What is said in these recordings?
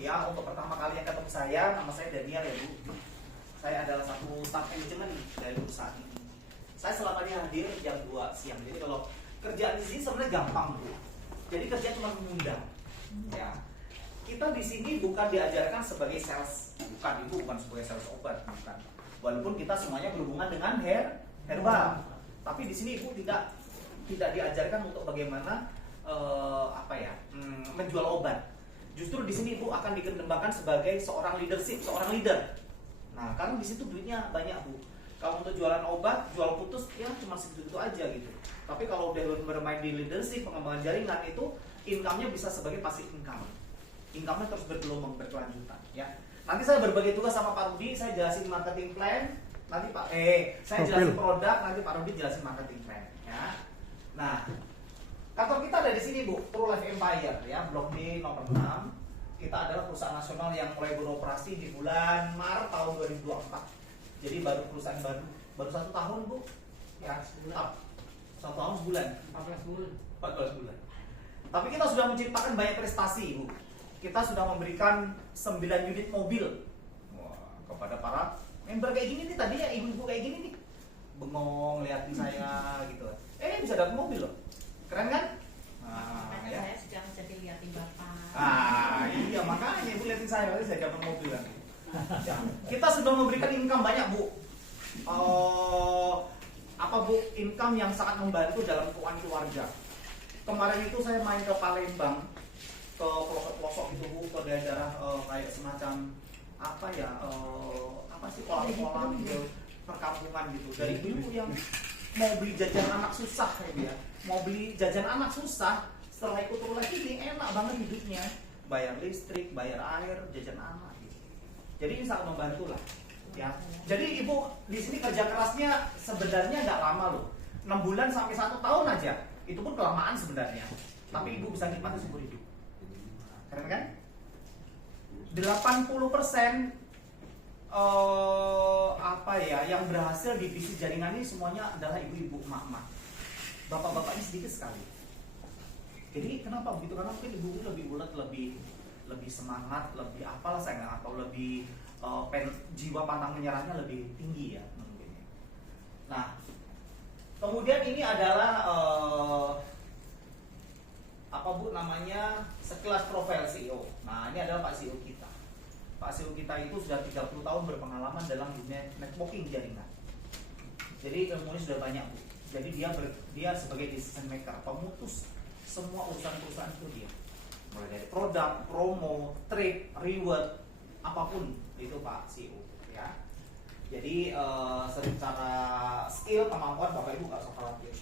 ya, untuk pertama kali yang ketemu saya, nama saya Daniel ya Bu. Saya adalah satu staff manajemen dari perusahaan ini. Saya selama ini hadir jam 2 siang. Jadi kalau kerjaan di sini sebenarnya gampang Bu. Jadi kerja cuma mengundang. Ya. Kita di sini bukan diajarkan sebagai sales, bukan, Ibu bukan sebagai sales obat, bukan. Walaupun kita semuanya berhubungan dengan herbal. Tapi di sini Ibu tidak diajarkan untuk bagaimana menjual obat. Justru di sini Ibu akan dikembangkan sebagai seorang leadership, seorang leader. Nah, karena di situ duitnya banyak Bu. Kalau untuk jualan obat, jual putus ya cuma segitu aja gitu. Tapi kalau udah bermain di leadership, pengembangan jaringan itu income-nya bisa sebagai passive income. Income-nya terus bergelombang berkelanjutan ya. Nanti saya berbagi tugas sama Pak Rudi, saya jelasin marketing plan. Nanti saya jelasin produk, nanti Pak Rudi jelasin marketing plan ya. Nah, kantor kita ada di sini Bu, True Life Empire ya, Blok D nomor 6. Kita adalah perusahaan nasional yang mulai beroperasi di bulan Maret tahun 2024. Jadi baru perusahaan baru 1 tahun Bu. Ya, 1 tahun sebulan. 14 bulan. Tapi kita sudah menciptakan banyak prestasi Bu. Kita sudah memberikan 9 unit mobil kepada para member kayak gini nih, tadi ya ibu-ibu kayak gini nih. Bengong liatin saya gitu. Bisa dapat mobil loh. Keren kan? Ya. Saya sudah jadi liatin Bapak. Iya makanya Ibu liatin saya dapat mobil kan. Ya. Kita sudah memberikan income banyak Bu. Bu? Income yang sangat membantu dalam keuangan keluarga. Kemarin itu saya main ke Palembang, ke pelosok-pelosok itu Bu, ke daerah kayak semacam kolam-kolam gitu, perkampungan gitu. Dari dulu yang mau beli jajan anak susah kayak dia, mau beli jajan anak susah, setelah ikut lagi ini enak banget hidupnya, bayar listrik, bayar air, jajan anak gitu. Jadi ini sangat membantu lah ya. Jadi Ibu di sini kerja kerasnya sebenarnya nggak lama loh, 6 bulan sampai 1 tahun aja, itu pun kelamaan sebenarnya, tapi Ibu bisa nikmati seumur hidup. Keren kan? 80% yang berhasil di bisnis jaringan ini semuanya adalah ibu-ibu, emak-emak. Bapak-bapak ini sedikit sekali. Jadi kenapa begitu? Karena mungkin ibu lebih ulet, lebih semangat, lebih apalah saya nggak tahu, lebih jiwa pantang menyerahnya lebih tinggi ya mungkin. Nah, kemudian ini adalah sekelas profil CEO. Nah, ini adalah Pak CEO kita. Pak CEO kita itu sudah 30 tahun berpengalaman dalam dunia networking jaringan. Jadi ilmunya sudah banyak Bu. Jadi dia sebagai decision maker, pemutus semua urusan perusahaan itu dia. Mulai dari produk, promo, trade, reward, apapun itu Pak CEO ya. Jadi secara skill, kemampuan Bapak Ibu nggak usah khawatir.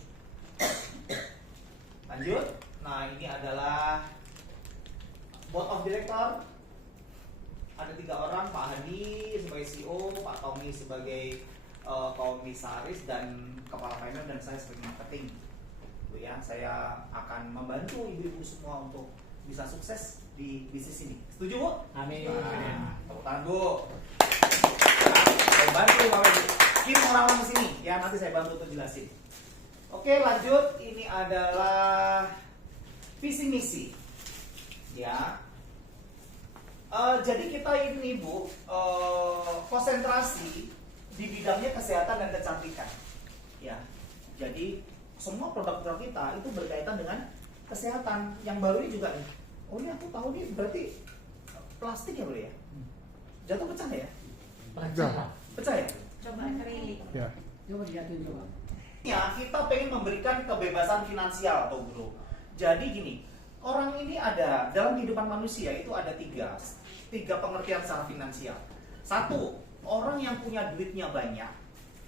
Lanjut. Nah, ini adalah board of director. Ada 3 orang, Pak Hadi sebagai CEO, Pak Tommy sebagai komisaris dan kepala finance, dan saya sebagai marketing. Bu ya, saya akan membantu ibu-ibu semua untuk bisa sukses di bisnis ini. Setuju Bu? Amin. Tepuk tangan Bu. Saya bantu Bapak Ibu. Kirim orang-orang sini ya, nanti saya bantu untuk jelasin. Oke, lanjut. Ini adalah visi misi. Ya. Jadi kita ini Bu konsentrasi di bidangnya kesehatan dan kecantikan. Ya. Jadi semua produk-produk kita itu berkaitan dengan kesehatan. Yang baru ini juga nih. Oh ini aku tahu nih, berarti plastik ya boleh ya? Jatuh pecah ya? Pecah ya? Coba akrilik. Ya. Coba dijatuhin coba. Ya, kita pengen memberikan kebebasan finansial atau bro. Jadi gini, orang ini ada dalam kehidupan manusia itu ada tiga pengertian secara finansial. 1, orang yang punya duitnya banyak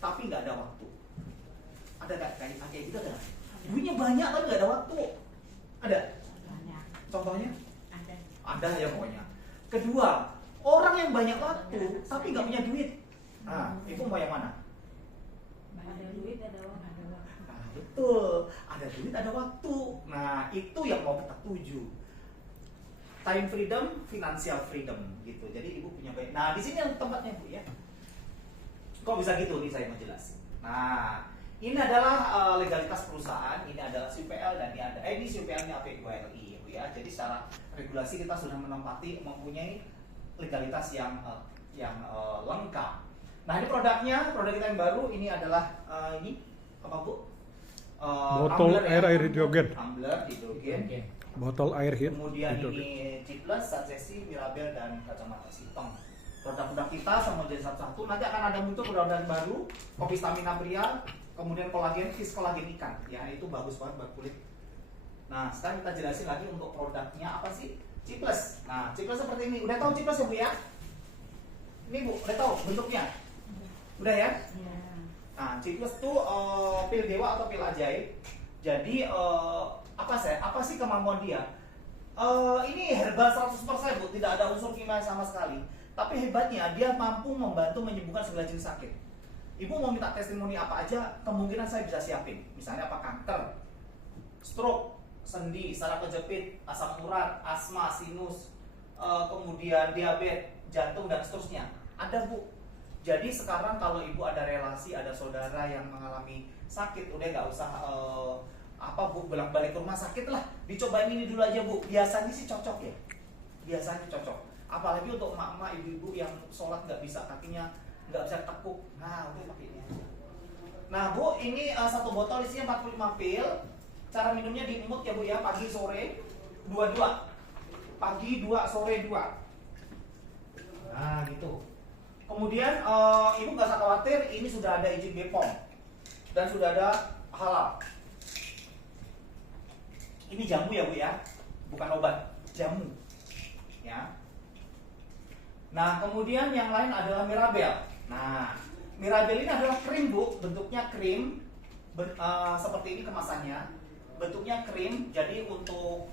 tapi nggak ada waktu. Ada nggak kayak gitu ada? Duitnya banyak tapi nggak ada waktu. Ada? Banyak. Contohnya? Ada. Ada ya pokoknya. Kedua, orang yang banyak waktu tapi nggak punya duit. Nah, itu mau yang mana? Ada duit, ada waktu. Nah, betul, ada duit, ada waktu. Nah, itu yang mau kita tuju. Time freedom, financial freedom gitu. Jadi ibu punya banyak. Nah, di sini yang tempatnya Bu ya. Kok bisa gitu nih saya mau jelasin. Nah, ini adalah legalitas perusahaan, ini adalah CPL dan ini ada ini CPL-nya AP2LI ya. Jadi secara regulasi kita sudah menempati, mempunyai legalitas yang lengkap. Nah ini produk kita yang baru ini adalah ini apa Bu? Botol Tumbler, air hidrogen. Tumbler hidrogen. Botol air Kemudian hidrogen. ini G+, Sansesi, Mirabel, dan kacamata Sitong. Produk-produk kita sama jadi satu-satu. Nanti akan ada muncul produk baru, kopi stamina pria, kemudian kolagen fish, kolagen ikan. Ya itu bagus banget buat kulit. Nah sekarang kita jelasin lagi untuk produknya apa sih? C+. Nah C+ seperti ini. Udah tahu C+ ya Bu ya? Ini Bu, udah tahu bentuknya? Udah ya? Iya. Nah, C+ itu pil dewa atau pil ajaib. Jadi apa sih kemampuan dia? Ini herbal 100% Bu, tidak ada unsur kimia sama sekali. Tapi hebatnya dia mampu membantu menyembuhkan segala jenis sakit. Ibu mau minta testimoni apa aja, kemungkinan saya bisa siapin. Misalnya apa kanker, stroke, sendi, saraf kejepit, asam urat, asma, sinus, kemudian diabetes, jantung dan seterusnya. Ada Bu. Jadi sekarang kalau ibu ada relasi, ada saudara yang mengalami sakit, udah nggak usah Bu bolak-balik ke rumah sakit lah. Dicobain ini dulu aja Bu. Biasanya sih cocok ya. Biasanya cocok. Apalagi untuk emak-emak, ibu-ibu yang sholat nggak bisa, kakinya nggak bisa tekuk. Nah udah pakai ini aja. Nah Bu, ini satu botol isinya 45 pil. Cara minumnya diemut ya Bu ya, pagi sore 2-2. Pagi 2, sore 2. Nah gitu. Kemudian ibu nggak usah khawatir, ini sudah ada izin BPOM dan sudah ada halal. Ini jamu ya Bu ya, bukan obat, jamu. Ya. Nah kemudian yang lain adalah Mirabel. Nah Mirabel ini adalah krim Bu, bentuknya krim, seperti ini kemasannya, bentuknya krim. Jadi untuk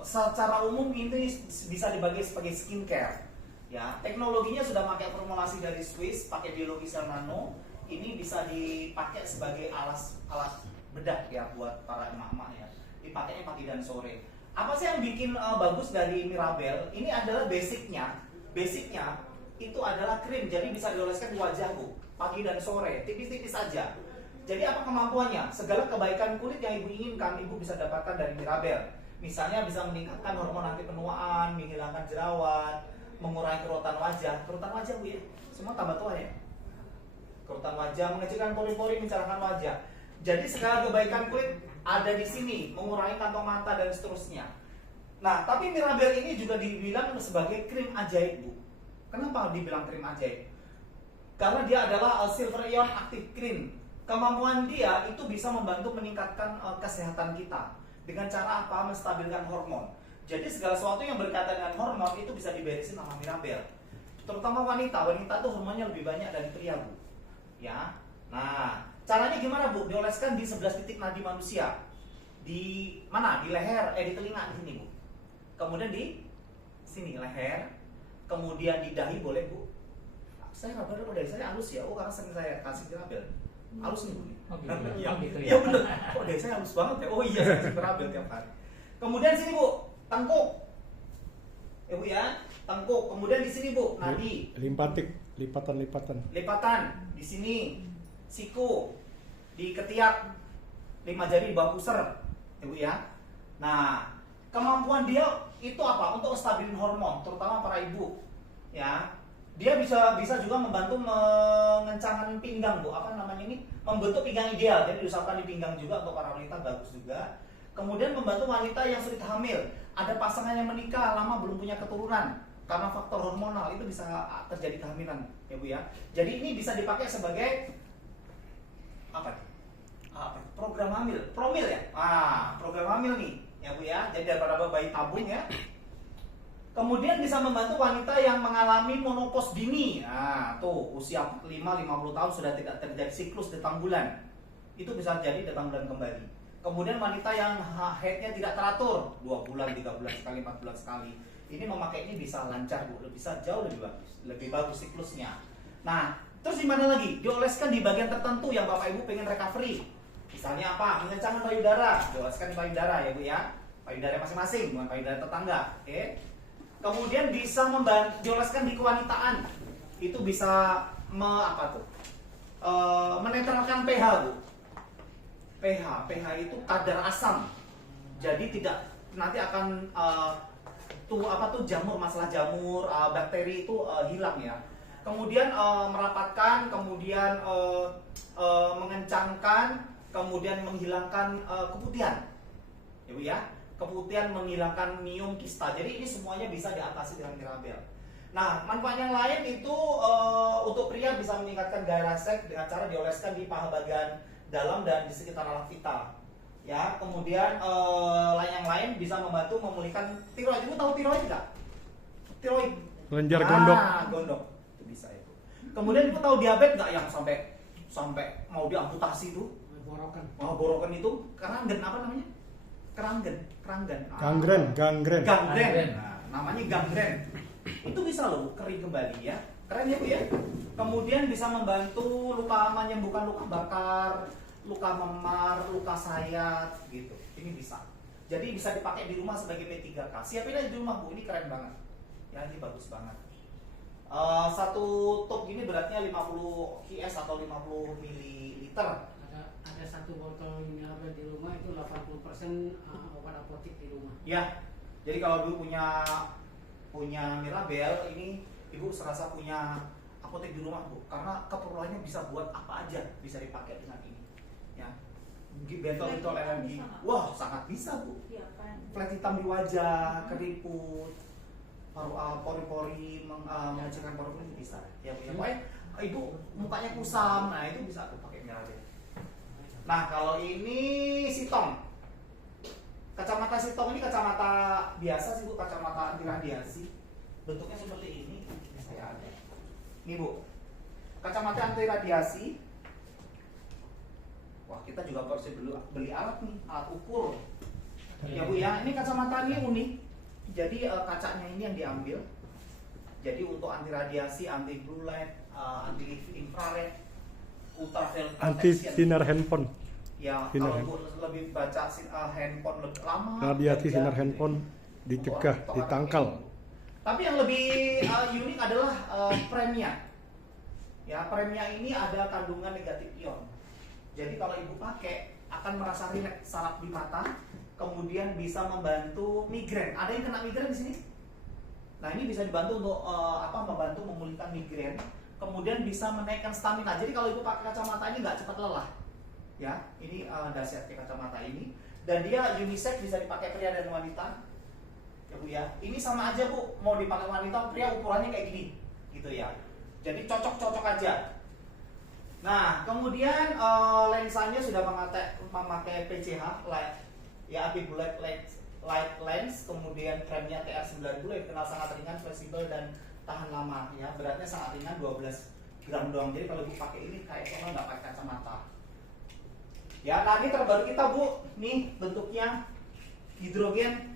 secara umum ini bisa dibagi sebagai skincare. Ya, teknologinya sudah pakai formulasi dari Swiss, pakai biologi sel nano. Ini bisa dipakai sebagai alas bedah ya buat para emak-emak ya. Dipakainya pagi dan sore. Apa sih yang bikin bagus dari Mirabel? Ini adalah basicnya. Basicnya itu adalah krim, jadi bisa dioleskan di wajah Bu, pagi dan sore, tipis-tipis saja. Jadi apa kemampuannya? Segala kebaikan kulit yang ibu inginkan, ibu bisa dapatkan dari Mirabel. Misalnya bisa meningkatkan hormon anti penuaan, menghilangkan jerawat, mengurangi kerutan wajah Bu ya, semua tambah tua ya. Kerutan wajah, mengecilkan pori-pori, mencerahkan wajah. Jadi segala kebaikan kulit ada di sini, mengurangi kantong mata dan seterusnya. Nah, tapi Mirabel ini juga dibilang sebagai krim ajaib Bu. Kenapa dibilang krim ajaib? Karena dia adalah silver ion active cream. Kemampuan dia itu bisa membantu meningkatkan kesehatan kita dengan cara apa? Menstabilkan hormon. Jadi segala sesuatu yang berkaitan dengan hormon itu bisa diberesin sama Mirabel. Terutama wanita tuh hormonnya lebih banyak dari pria Bu. Ya. Nah, caranya gimana Bu? Dioleskan di 11 titik nadi manusia. Di mana? Di leher, di telinga di sini Bu. Kemudian di sini leher, kemudian di dahi boleh Bu. Saya nggak benar dari saya halus ya. Oh karena sering saya kasih Mirabel. Halus nih Bu. Oh gitu. Iya, Oh gitu ya. iya benar. Oh dari saya halus banget ya. Oh iya saya kasih Mirabel tiap hari. Kemudian sini Bu, tengkuk. Ya Bu ya, tengkuk. Kemudian di sini Bu, nadi. Limpatik, lipatan-lipatan. Lipatan di sini, siku, di ketiak, 5 jari di bawah pusar, ya Bu ya. Nah, kemampuan dia itu apa? Untuk stabilin hormon, terutama para ibu, ya. Dia bisa juga membantu mengencangkan pinggang Bu. Apa namanya ini? Membentuk pinggang ideal. Jadi diusapkan di pinggang juga untuk para wanita, bagus juga. Kemudian membantu wanita yang sulit hamil. Ada pasangan yang menikah lama belum punya keturunan karena faktor hormonal, itu bisa terjadi kehamilan ya Bu ya. Jadi ini bisa dipakai sebagai apa? Program hamil, promil ya. Program hamil nih ya Bu ya. Jadi daripada bayi tabung ya. Kemudian bisa membantu wanita yang mengalami menopause dini. Nah, tuh usia 45-50 tahun sudah tidak terjadi siklus datang bulan. Itu bisa jadi datang bulan kembali. Kemudian wanita yang haidnya tidak teratur, 2 bulan, 3 bulan sekali, 4 bulan sekali. Ini memakai ini bisa lancar Bu, bisa jauh lebih bagus siklusnya. Nah, terus di mana lagi? Dioleskan di bagian tertentu yang Bapak Ibu pengen recovery. Misalnya apa? Mengencangkan payudara, dioleskan di payudara ya Bu ya. Payudara masing-masing, bukan payudara tetangga. Oke. Kemudian bisa dioleskan di kewanitaan. Itu bisa menetralkan pH Bu. pH itu kadar asam. Jadi tidak nanti akan jamur, masalah jamur, bakteri itu hilang ya. Kemudian merapatkan, kemudian mengencangkan, kemudian menghilangkan keputihan. Ya Bu ya. Keputihan, menghilangkan miom, kista. Jadi ini semuanya bisa diatasi dengan Mirabel. Nah, manfaat yang lain itu untuk pria bisa meningkatkan gairah seks dengan cara dioleskan di paha bagian dalam dan di sekitar alat vital. Ya, kemudian yang lain bisa membantu memulihkan tiroid. Ibu tahu tiroid nggak? Tiroid. Kelenjar gondok. Gondok. Itu bisa itu. Kemudian ibu tahu diabetes nggak yang sampai mau diamputasi itu? Borokan. Oh, borokan itu keranggen apa namanya? Keranggen. Gangren. Nah, namanya gangren. Itu bisa loh kering kembali ya. Keren ya Bu ya. Kemudian bisa membantu luka menyembuhkan luka bakar, luka memar, luka sayat gitu. Ini bisa. Jadi bisa dipakai di rumah sebagai P3K. Siapin aja di rumah Bu, ini keren banget. Ya, ini bagus banget. Satu tub gini beratnya 50 ks atau 50 ml. Ada satu botol Mirabel di rumah itu 80% obat apotek di rumah. Ya. Jadi kalau dulu punya Mirabel, ini Ibu serasa punya apotek di rumah Bu, karena keperluannya bisa buat apa aja, bisa dipakai dengan ini. Ya. Bentol energi. Wah, sangat bisa Bu. Flat hitam di wajah, keriput, pori-pori, mengecilkan pori-pori itu bisa. Ya Bu. Ya, pokoknya Ibu mukanya kusam, nah itu bisa tuh pakai Mirabel. Nah, kalau ini sitong. Kacamata sitong ini kacamata biasa sih Bu, kacamata anti radiasi. Bentuknya seperti ini. Saya ada. Ini Bu. Kacamata anti radiasi. Wah, kita juga harus beli alat nih, alat ukur. Ya Bu ya, ini kacamata ini unik. Jadi kacanya ini yang diambil. Jadi untuk anti radiasi, anti blue light, anti infrared, ultraviolet Anti protection. sinar handphone. Ya, Sinar kalau lebih baca handphone lebih lama. Radiasi kerja, sinar gitu. handphone dicegah, Untuk ditangkal. orang ini. Tapi yang lebih unik adalah premia. Ya, premia ini ada kandungan negatif ion. Jadi kalau Ibu pakai akan merasa rileks saraf di mata, kemudian bisa membantu migrain. Ada yang kena migrain di sini? Nah, ini bisa dibantu untuk membantu memulihkan migrain. Kemudian bisa menaikkan stamina. Jadi kalau Ibu pakai kacamata ini nggak cepat lelah. Ya, ini dahsyatnya kacamata ini. Dan dia unisex, bisa dipakai pria dan wanita. Ya Bu ya. Ini sama aja Bu, mau dipakai wanita, pria ukurannya kayak gini. Gitu ya. Jadi cocok-cocok aja. Nah, kemudian lensanya sudah memakai PCH light, ya IP bullet light lens, kemudian frame-nya TR90 yang kenal sangat ringan, fleksibel dan tahan lama ya. Beratnya sangat ringan 12 gram doang. Jadi kalau Ibu pakai ini kayak orang nggak pakai kacamata. Ya, nah ini terbaru kita Bu, nih bentuknya hidrogen.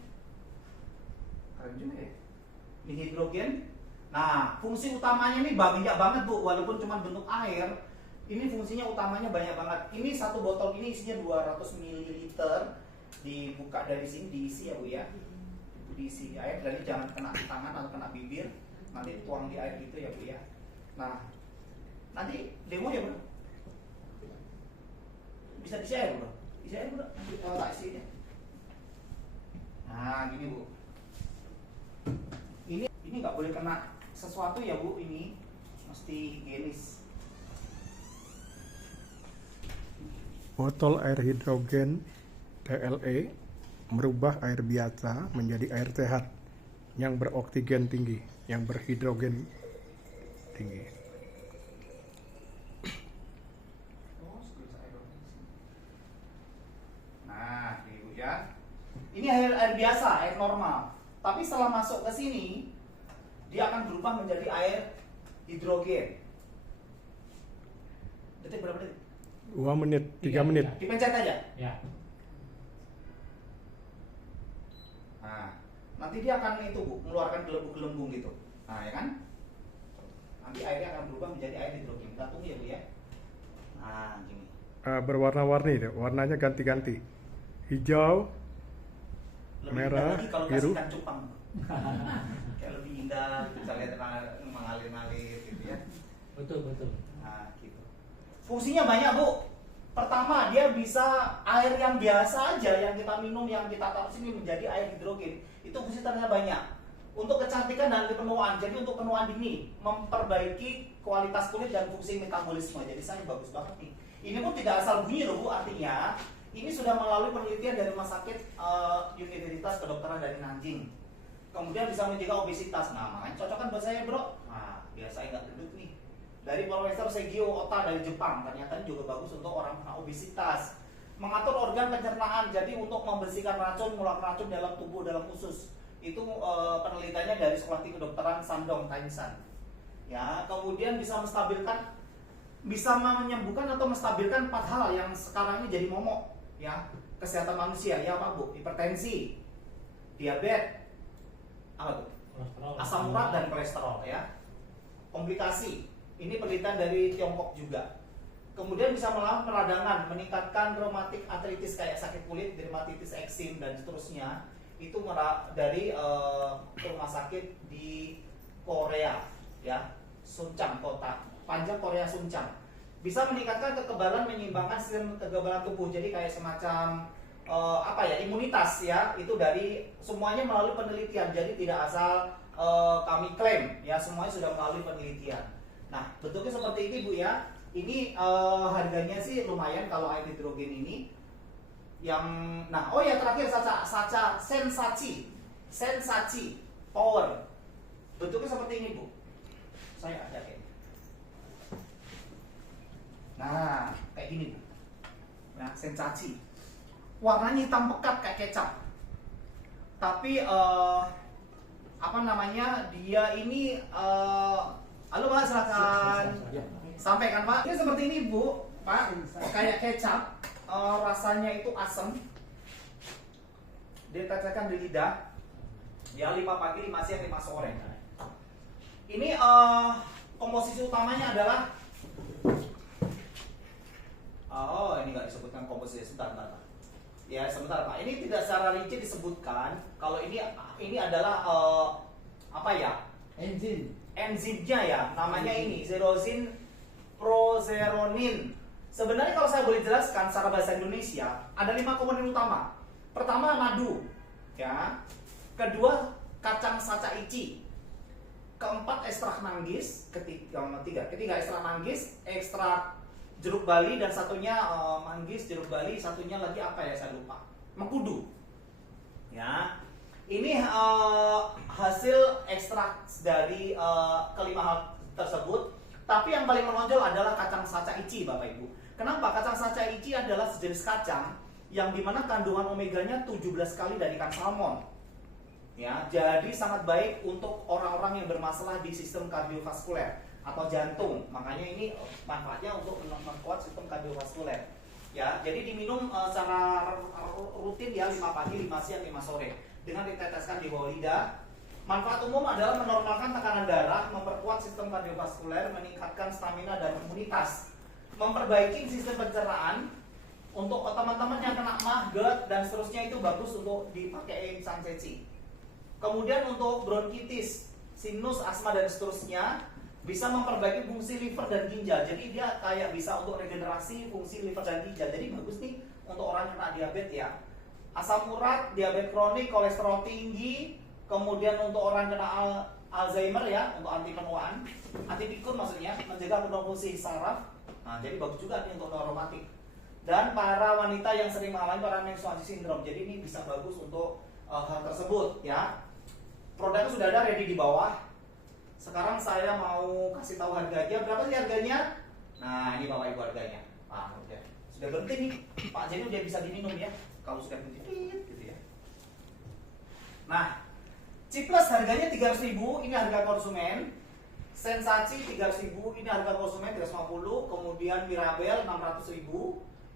Keren juga ya. Ini hidrogen. Nah, fungsi utamanya ini banyak banget Bu, walaupun cuma bentuk air. Ini fungsinya utamanya banyak banget. Ini satu botol ini isinya 200 ml. Dibuka dari sini, diisi ya Bu ya. Diisi di air, jadi jangan kena tangan atau kena bibir. Nanti tuang di air gitu ya Bu ya. Nah, nanti demo ya Bu. Bisa di-share Bro. Di-share Bro. Nanti tak isinya. Nah, gini Bu. Ini nggak boleh kena sesuatu ya Bu, ini mesti higienis. Botol air hidrogen TLE merubah air biasa menjadi air sehat yang beroksigen tinggi, yang berhidrogen tinggi. Nah, ini Bu ya. Ini air biasa, air normal. Tapi setelah masuk ke sini, dia akan berubah menjadi air hidrogen. Detik berapa detik? 2 menit, 3 menit. Dipencet aja. Ya. Nah, nanti dia akan itu Bu, mengeluarkan gelembung-gelembung gitu. Nah, ya kan? Nanti airnya akan berubah menjadi air hidrogen. Kita tunggu ya Bu ya. Nah, gini. Berwarna-warni deh, warnanya ganti-ganti. Hijau, Lebih merah, indah lagi kalau biru. kasih ikan cupang. Kayak lebih indah, bisa lihat mengalir-ngalir gitu ya. Betul. Nah, gitu. Fungsinya banyak Bu. Pertama, dia bisa air yang biasa aja yang kita minum, yang kita taruh sini menjadi air hidrogen. Itu fungsi ternyata banyak. Untuk kecantikan dan penuaan, jadi untuk penuaan dini, memperbaiki kualitas kulit dan fungsi metabolisme. Jadi saya bagus banget nih. Ini pun tidak asal bunyi loh Bu, artinya ini sudah melalui penelitian dari Rumah Sakit Universitas Kedokteran dari Nanjing. Kemudian bisa mencegah obesitas. Nah, makanya cocok kan buat saya bro. Nah, biar saya nggak gendut nih. Dari Profesor Seigyo Ota dari Jepang, ternyata ini juga bagus untuk orang kena obesitas. Mengatur organ pencernaan, jadi untuk membersihkan racun, mengeluarkan racun dalam tubuh, dalam usus. Itu penelitiannya dari Sekolah Tinggi Kedokteran Shandong, Taishan. Ya, kemudian bisa menstabilkan, bisa menyembuhkan atau menstabilkan 4 hal yang sekarang ini jadi momok, ya. Kesehatan manusia, ya Pak Bu, hipertensi, diabetes, apa tuh? Asam urat dan kolesterol, ya. Komplikasi, ini penelitian dari Tiongkok juga. Kemudian bisa melawan peradangan, meningkatkan rheumatic arthritis kayak sakit kulit, dermatitis eksim dan seterusnya. Itu dari rumah sakit di Korea, ya, Suncheon kota, panjang Korea Suncheon. Bisa meningkatkan kekebalan, menyeimbangkan sistem kekebalan tubuh. Jadi kayak semacam imunitas, ya. Itu dari semuanya melalui penelitian. Jadi tidak asal kami klaim, ya, semuanya sudah melalui penelitian. Nah, bentuknya seperti ini Bu ya. Ini harganya sih lumayan kalau air hidrogen ini. Yang terakhir Sacha Sensachi Power. Bentuknya seperti ini Bu. Saya ada kayaknya. Nah, kayak gini Bu. Nah, Sensachi. Warnanya hitam pekat kayak kecap. Tapi dia ini halo Pak, silakan. Sampaikan Pak. Ini seperti ini Bu, Pak. Kayak kecap. Rasanya itu asam. Ditetekan di lidah. Ya 5 pagi, 5 siang, 5 sore. Ini komposisi utamanya adalah ini nggak disebutkan komposisi, sebentar. Ya sebentar Pak. Ini tidak secara rinci disebutkan. Kalau ini adalah enzimnya ya. Namanya ini zerosin prozeronin. Sebenarnya kalau saya boleh jelaskan secara bahasa Indonesia, ada 5 komponen utama. Pertama madu, ya. Kedua kacang sacha ichi. Keempat ekstrak manggis. Ketiga ekstrak manggis, ekstrak jeruk bali, dan satunya manggis, jeruk bali, satunya lagi apa ya saya lupa. Mengkudu. Ya. Ini hasil ekstrak dari kelima hal tersebut. Tapi yang paling menonjol adalah kacang sacha ichi, Bapak Ibu. Kenapa? Kacang sacha ichi adalah sejenis kacang yang dimana kandungan omeganya 17 kali dari ikan salmon. Ya, jadi sangat baik untuk orang-orang yang bermasalah di sistem kardiovaskuler atau jantung. Makanya ini manfaatnya untuk memperkuat sistem kardiovaskuler. Ya, jadi diminum secara rutin ya 5 pagi, 5 siang, 5 sore dengan diteteskan di bawah lidah. Manfaat umum adalah menormalkan tekanan darah, memperkuat sistem kardiovaskuler, meningkatkan stamina dan imunitas, memperbaiki sistem pencernaan. Untuk teman-teman yang kena mah, GERD dan seterusnya itu bagus untuk dipakai Sansechi. Kemudian untuk bronkitis, sinus, asma dan seterusnya bisa memperbaiki fungsi liver dan ginjal. Jadi dia kayak bisa untuk regenerasi fungsi liver dan ginjal. Jadi bagus nih untuk orang yang kena diabetes ya. Asam urat, diabetes kronik, kolesterol tinggi. Kemudian untuk orang kena Alzheimer ya, untuk anti penuaan, anti pikun maksudnya, menjaga penuh fungsi saraf. Nah, jadi bagus juga nih untuk neuromatik. Dan para wanita yang sering mengalami menstruasi sindrom. Jadi ini bisa bagus untuk hal tersebut ya. Produknya sudah ada ready di bawah. Sekarang saya mau kasih tahu harganya. Berapa sih harganya? Nah, ini Bapak Ibu harganya. Sudah berhenti nih. Pak Jenny udah bisa diminum ya. Kalau sudah berhenti gitu ya. Nah, Ciplus harganya 300.000, ini harga konsumen. Sensachi 300.000, ini harga konsumen 350. Kemudian Mirabel 600.000,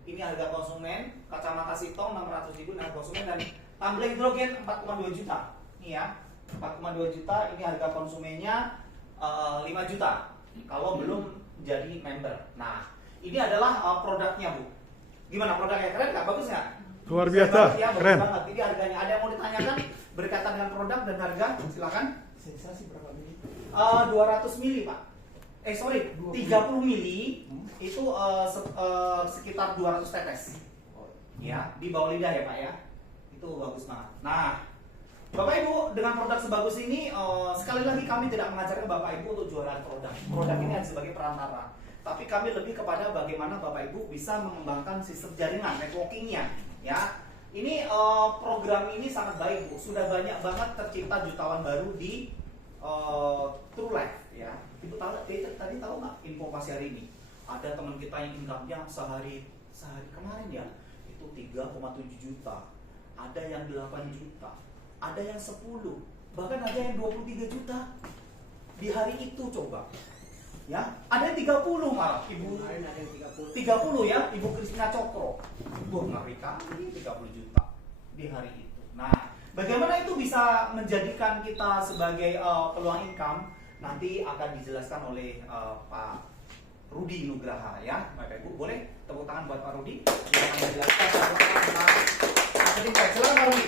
ini harga konsumen. Kacamata Sitong 600.000, ini harga konsumen. Dan tumbler hidrogen 4,2 juta. Ini ya, 4,2 juta, ini harga konsumennya 5 juta. Kalau belum jadi member. Nah, ini adalah produknya Bu. Gimana produknya, keren nggak? Bagus nggak? Luar biasa, ya, keren. Banget. Ini harganya. Ada yang mau ditanyakan berkaitan dengan produk dan harga? Silakan. Sensasi berapa mili? 200 mili Pak. sorry, 30 mili itu sekitar 200 tetes. Ya, di bawah lidah ya Pak ya. Itu bagus banget. Nah, Bapak Ibu, dengan produk sebagus ini, sekali lagi kami tidak mengajarkan Bapak Ibu untuk jualan produk. Produk ini hanya sebagai perantara. Tapi kami lebih kepada bagaimana Bapak Ibu bisa mengembangkan sistem jaringan, networkingnya. Ya, ini program ini sangat baik Bu. Sudah banyak banget tercipta jutawan baru di True Life. Ya, Ibu tahu tadi tahu nggak info pasti hari ini? Ada teman kita yang income-nya sehari kemarin ya itu 3,7 juta. Ada yang 8 juta. Ada yang 10, bahkan ada yang 23 juta di hari itu coba. Ya, ada yang 30 malah Ibu. Kemarin ada yang 30. 30 ya, Ibu Kristina Cokro. Ibu ngeri kali 30 juta di hari itu. Nah, bagaimana itu bisa menjadikan kita sebagai peluang income nanti akan dijelaskan oleh Pak Rudi Nugraha ya. Bapak Ibu boleh tepuk tangan buat Pak Rudi. Dia akan menjelaskan tentang marketing. Silakan Pak Rudi.